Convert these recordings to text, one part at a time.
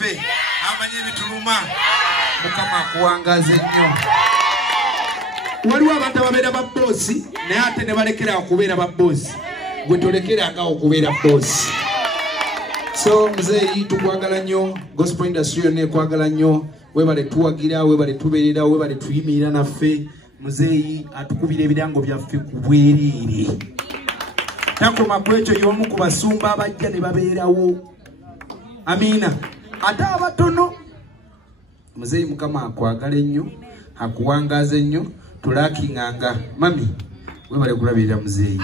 naffe amanyi ebituluma Mukama akuwangaze nnyo. Waliwo abantu ababeera ba boosi naye ate ne balekera okubeera ba boosi. Gwe tolekeranga okubeera boosi. So muzeeyi tukwagala nnyo, gospel industry yonna ekwagala nnyo. Webale tuwagira, webale tubeerera, webale tuyimirira naffe. Muzeeyi atukubira ebirango byaffe ku bwereere. Takoma ku ekyo y'omu ku basumba abajja ne babeerawo. Amiina. Ate abatono muzeeyi Mukama akwagala ennyo, akuwangaza ennyo, tulakinganga. Mami, webale kulabirira muzeeyi.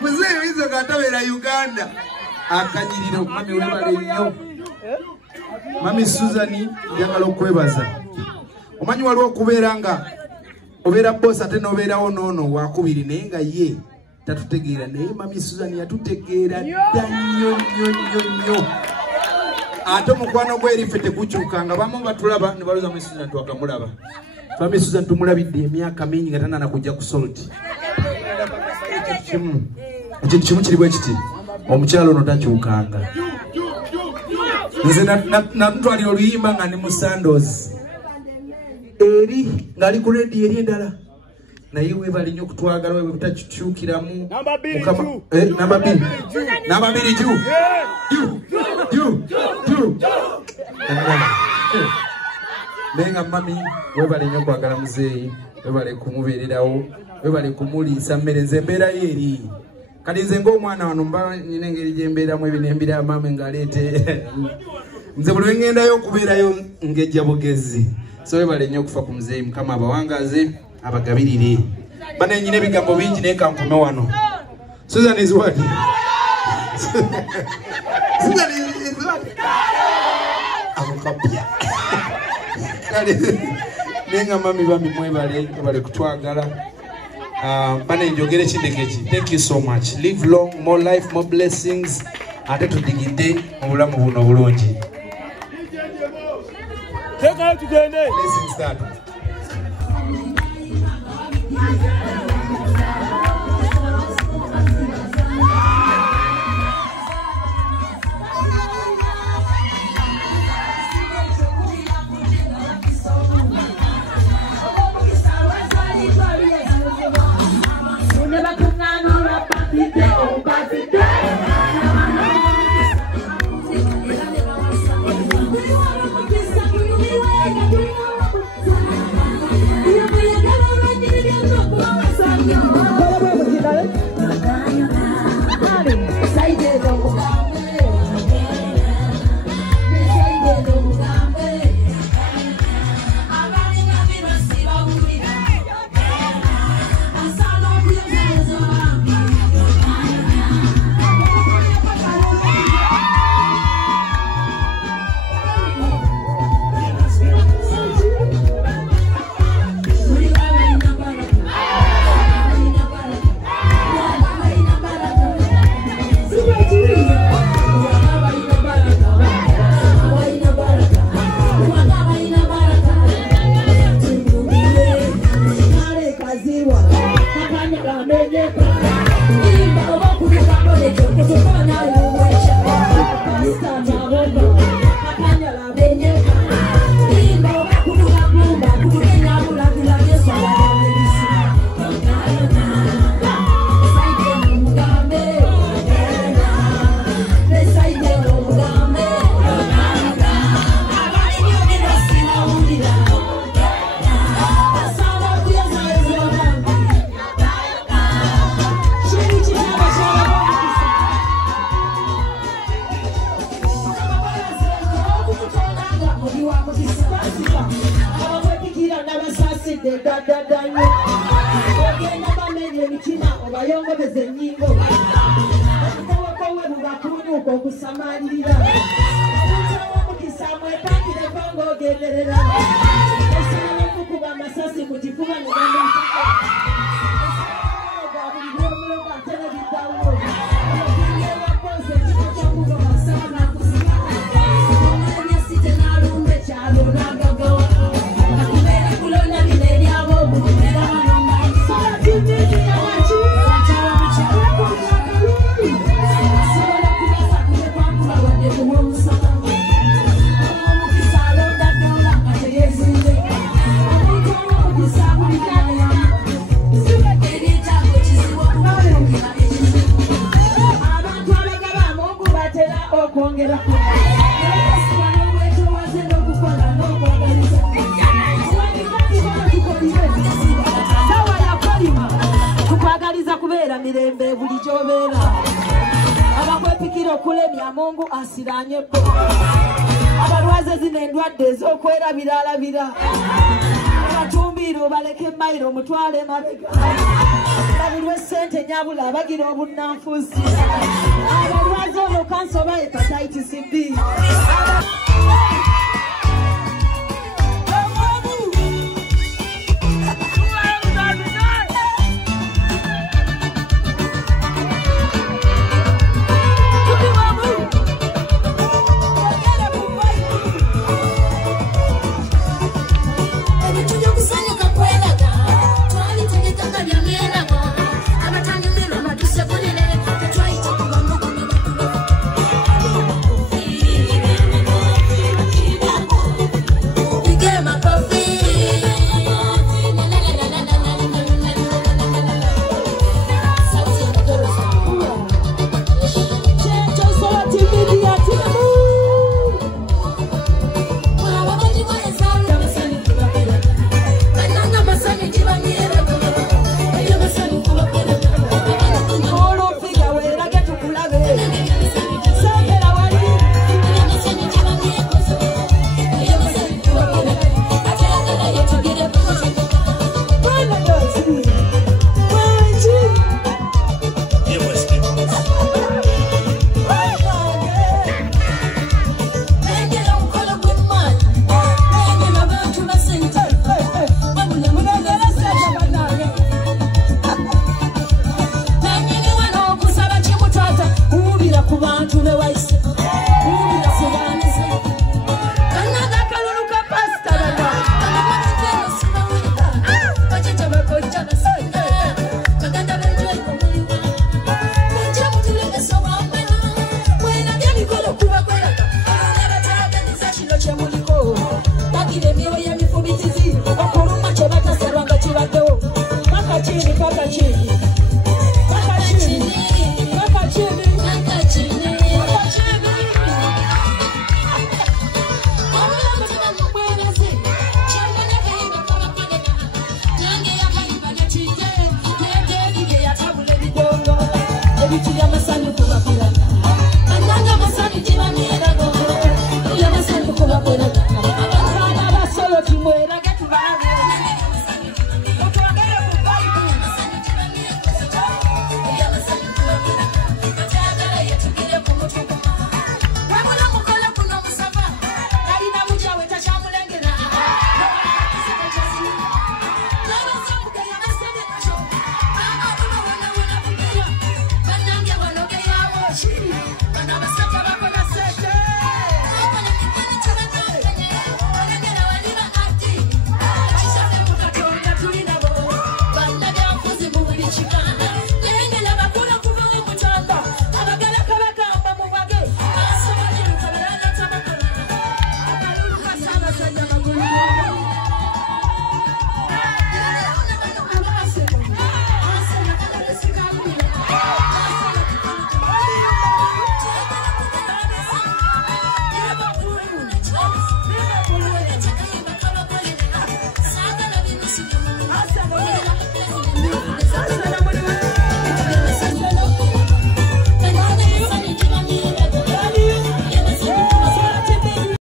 Muzeeyi wizo katabeera Uganda. Akanyiriro mami webale nnyo. Mami Suzani njagala okwebaza. Omanyi waliwo okubeera nga obeera boss ate n'obeerawo noono wakubiri naye nga ye tatutegeera, naye mami Suzani yatutegeera dda nnyo. Ate omukwano gw'erife tekukyukanga. Bamu batulaba ne balooza mami Suzani twakamulaba. Mami Suzani tumulabidde emyaka mingi nga tanana kujja ku Salt. Ekintu kimu kiri bwe kiti. Omukyalo ono takyukanga. Nze natutwalira oluyimba nga ndi mu Sandoz. Eri ng'ali ku redio eri endala. Naye weebale nnyo okutwagala wewe butakikyukiramu. Namba bbiri ju. Naye nga mami weebale nnyo okwagala muzeeyi. Weebale kumubeererawo. Weebale kumuliisa mmere. Nze mbeerayo eri. Kati nze ng'omwana wano mba nina engeri gye mbeeramu ebinembira maama ng'aleete. Nze buli lwengendayo okubeerayo ng'ejja bugezi. So weebale nnyo okufa ku muzeeyi. Mukama abawangaze abagabirire. Bana nyina ebigambo bingi naye kankume wano. Susan is what? Susan is what? Abukapya. Kale nenga mami bami mwebale kutwagala. Bana njogere kindekechi. Thank you so much. Live long, more life, more blessings. Ate tudigide mu bulamu buno bulungi. Teka tugende. Blessings start. Thank you. Nkwagaliza kubeera mirembe buli gy'obeera. Abakwepikira okulemya Mungu asiranye bo. Abalwaze zino endwadde ez'okwerabiralabira. Abatumbiro baleke mayiro omutwale mabega. Babulwe ssente nyabula abagira obunnanfuusi. Abalwaze ono kansa oba hepatitis B. Every